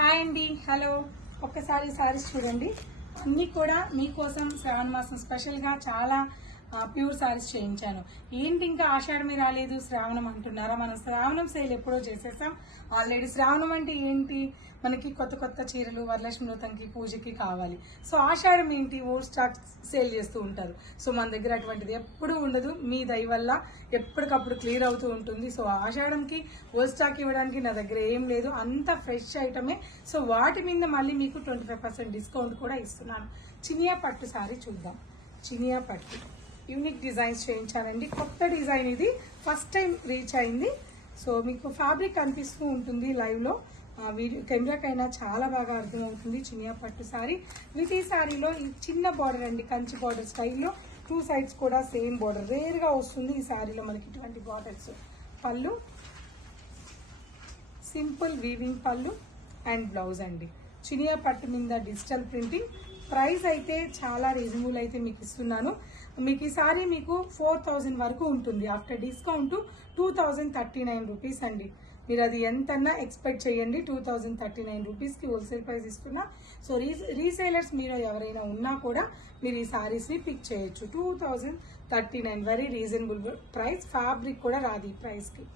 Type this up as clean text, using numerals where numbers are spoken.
Hi అండి, hello. ఒక్కసారి సారీస్ చూడండి. అన్నీ కూడా మీకోసం శ్రావణ మాసం స్పెషల్గా చాలా ప్యూర్ సారీస్ చేయించాను. ఏంటి ఇంకా ఆషాఢమే రాలేదు, శ్రావణం అంటున్నారా? మనం శ్రావణం సేల్ ఎప్పుడో చేసేసాం ఆల్రెడీ. శ్రావణం అంటే ఏంటి? మనకి కొత్త కొత్త చీరలు వరలక్ష్మి వ్రతంకి పూజకి కావాలి. సో ఆషాఢం ఏంటి? ఓల్డ్ స్టాక్ సేల్ చేస్తూ ఉంటారు. సో మన దగ్గర అటువంటిది ఎప్పుడు ఉండదు. మీ దయ వల్ల ఎప్పటికప్పుడు క్లియర్ అవుతూ ఉంటుంది. సో ఆషాఢంకి ఓల్డ్ స్టాక్ ఇవ్వడానికి నా దగ్గర ఏం లేదు, అంత ఫ్రెష్ ఐటమే. సో వాటి మీద మళ్ళీ మీకు 25% డిస్కౌంట్ కూడా ఇస్తున్నాను. చినియా పట్టు సారీ చూద్దాం. చినియా పట్టు యూనిక్ డిజైన్స్ చేయించానండి. కొత్త డిజైన్ ఇది, ఫస్ట్ టైం రీచ్ అయింది. సో మీకు ఫ్యాబ్రిక్ కనిపిస్తూ ఉంటుంది లైవ్లో, వీడియో కెమెరాకైనా చాలా బాగా అర్థమవుతుంది. చినియా పట్టు సారీ విత్ ఈ సారీలో చిన్న బార్డర్ అండి, కంచి బార్డర్ స్టైల్లో. 2 సైడ్స్ కూడా సేమ్ బార్డర్, రేర్గా వస్తుంది ఈ సారీలో మనకి ఇటువంటి బార్డర్స్. పళ్ళు సింపుల్ వీవింగ్ పళ్ళు అండ్ బ్లౌజ్ అండి. చినియా పట్టు మీద డిజిటల్ ప్రింటింగ్. ప్రైస్ అయితే చాలా రీజనబుల్ అయితే మీకు ఇస్తున్నాను. మీకు ఈ సారీ మీకు 4000 వరకు ఉంటుంది. ఆఫ్టర్ డిస్కౌంట్ 2039 రూపీస్ అండి. మీరు అది ఎంతన్నా ఎక్స్పెక్ట్ చేయండి. 2039 రూపీస్కి హోల్సేల్ ప్రైస్ ఇస్తున్నా. సో రీసేలర్స్ మీరు ఎవరైనా ఉన్నా కూడా మీరు ఈ సారీస్ని పిక్ చేయొచ్చు. 2039 వెరీ రీజనబుల్ ప్రైస్. ఫ్యాబ్రిక్ కూడా రాదు ఈ ప్రైస్కి.